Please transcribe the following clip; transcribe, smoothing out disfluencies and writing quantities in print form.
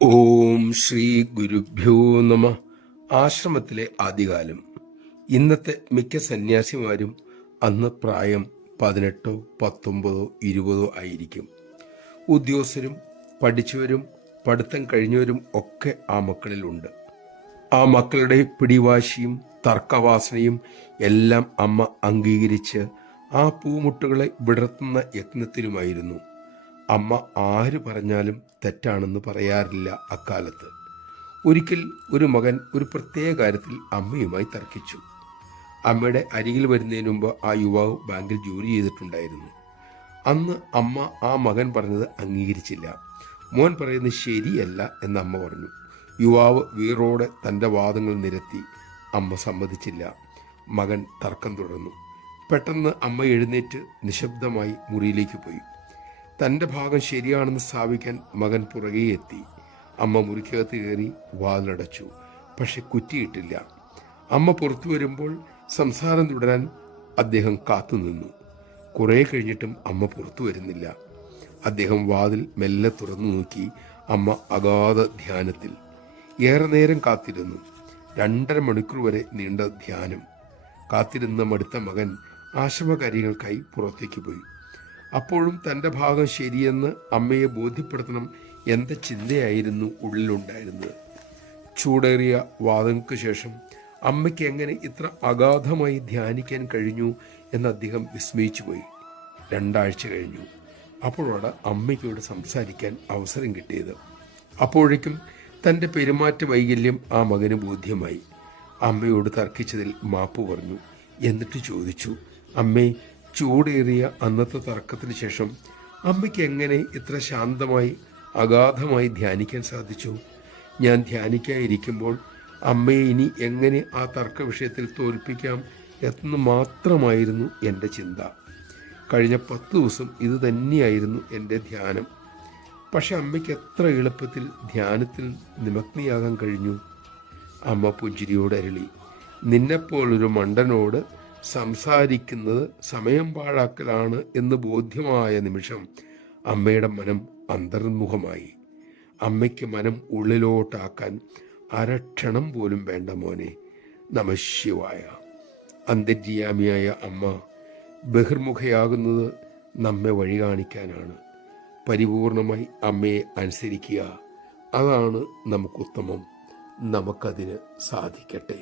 ഓം ശ്രീ ഗുരുഭ്യോ നമ. ആശ്രമത്തിലെ ആദ്യകാലം. ഇന്നത്തെ മിക്ക സന്യാസിമാരും അന്ന് പ്രായം 18, 19, 20 ആയിരിക്കും. ഉദ്യോഗസ്ഥരും പഠിച്ചവരും പഠിത്തം കഴിഞ്ഞവരും ഒക്കെ ആ മക്കളിലുണ്ട്. ആ മക്കളുടെ പിടിവാശിയും തർക്കവാസനയും എല്ലാം അമ്മ അംഗീകരിച്ച് ആ പൂമുട്ടുകളെ വിടർത്തുന്ന യത്നത്തിലുമായിരുന്നു. അമ്മ ആര് പറഞ്ഞാലും തെറ്റാണെന്ന് പറയാറില്ല അക്കാലത്ത്. ഒരിക്കൽ ഒരു മകൻ ഒരു പ്രത്യേക കാര്യത്തിൽ അമ്മയുമായി തർക്കിച്ചു. അമ്മയുടെ അരികിൽ വരുന്നതിന് മുമ്പ് ആ യുവാവ് ബാങ്കിൽ ജോലി ചെയ്തിട്ടുണ്ടായിരുന്നു. അന്ന് അമ്മ ആ മകൻ പറഞ്ഞത് അംഗീകരിച്ചില്ല. മോൻ പറയുന്നത് ശരിയല്ല എന്ന് അമ്മ പറഞ്ഞു. യുവാവ് വീറോടെ തൻ്റെ വാദങ്ങൾ നിരത്തി. അമ്മ സമ്മതിച്ചില്ല. മകൻ തർക്കം തുടർന്നു. പെട്ടെന്ന് അമ്മ എഴുന്നേറ്റ് നിശബ്ദമായി മുറിയിലേക്ക് പോയി. തൻ്റെ ഭാഗം ശരിയാണെന്ന് സ്ഥാപിക്കാൻ മകൻ പുറകെ എത്തി. അമ്മ മുറിക്കകത്ത് കയറി വാതിലടച്ചു. പക്ഷെ കുറ്റിയിട്ടില്ല. അമ്മ പുറത്തു വരുമ്പോൾ സംസാരം തുടരാൻ അദ്ദേഹം കാത്തുനിന്നു. കുറെ കഴിഞ്ഞിട്ടും അമ്മ പുറത്തു വരുന്നില്ല. അദ്ദേഹം വാതിൽ മെല്ലെ തുറന്നു നോക്കി. അമ്മ അഗാധ ധ്യാനത്തിൽ. ഏറെ നേരം കാത്തിരുന്നു. 2.5 മണിക്കൂർ വരെ നീണ്ട ധ്യാനം. കാത്തിരുന്ന മടുത്ത മകൻ ആശ്രമകാര്യങ്ങൾക്കായി പുറത്തേക്ക് പോയി. അപ്പോഴും തൻ്റെ ഭാഗം ശരിയെന്ന് അമ്മയെ ബോധ്യപ്പെടുത്തണം എന്ന ചിന്തയായിരുന്നു ഉള്ളിലുണ്ടായിരുന്നത്. ചൂടേറിയ വാദങ്ങൾക്ക് ശേഷം അമ്മയ്ക്ക് എങ്ങനെ ഇത്ര അഗാധമായി ധ്യാനിക്കാൻ കഴിഞ്ഞു എന്ന് അദ്ദേഹം വിസ്മയിച്ചു പോയി. 2 ആഴ്ച കഴിഞ്ഞു. അപ്പോഴാണ് അമ്മയ്ക്കോട് സംസാരിക്കാൻ അവസരം കിട്ടിയത്. അപ്പോഴേക്കും തൻ്റെ പെരുമാറ്റ വൈകല്യം ആ മകന് ബോധ്യമായി. അമ്മയോട് തർക്കിച്ചതിൽ മാപ്പ് പറഞ്ഞു. എന്നിട്ട് ചോദിച്ചു, അമ്മേ, ചൂടേറിയ അന്നത്തെ തർക്കത്തിന് ശേഷം അമ്മയ്ക്ക് എങ്ങനെ ഇത്ര ശാന്തമായി അഗാധമായി ധ്യാനിക്കാൻ സാധിച്ചു? ഞാൻ ധ്യാനിക്കാതിരിക്കുമ്പോൾ അമ്മയെ ഇനി എങ്ങനെ ആ തർക്ക വിഷയത്തിൽ തോൽപ്പിക്കാം എന്ന് മാത്രമായിരുന്നു എൻ്റെ ചിന്ത. കഴിഞ്ഞ 10 ദിവസം ഇത് തന്നെയായിരുന്നു എൻ്റെ ധ്യാനം. പക്ഷെ അമ്മയ്ക്ക് എത്ര എളുപ്പത്തിൽ ധ്യാനത്തിൽ നിമഗ്നയാകാൻ കഴിഞ്ഞു. അമ്മ പുഞ്ചിരിയോട് അരുളി, നിന്നെപ്പോലൊരു മണ്ടനോട് സംസാരിക്കുന്നത് സമയം പാഴാക്കലാണ് എന്ന് ബോധ്യമായ നിമിഷം അമ്മയുടെ മനം അന്തർമുഖമായി. അമ്മയ്ക്ക് മനം ഉള്ളിലോട്ടാക്കാൻ അരക്ഷണം പോലും വേണ്ട മോനെ. നമഃശിവായ. അന്തര്യാമിയായ അമ്മ ബഹിർമുഖയാകുന്നത് നമ്മെ വഴി കാണിക്കാനാണ്. പരിപൂർണമായി അമ്മയെ അനുസരിക്കുക, അതാണ് നമുക്കുത്തമം. നമുക്കതിന് സാധിക്കട്ടെ.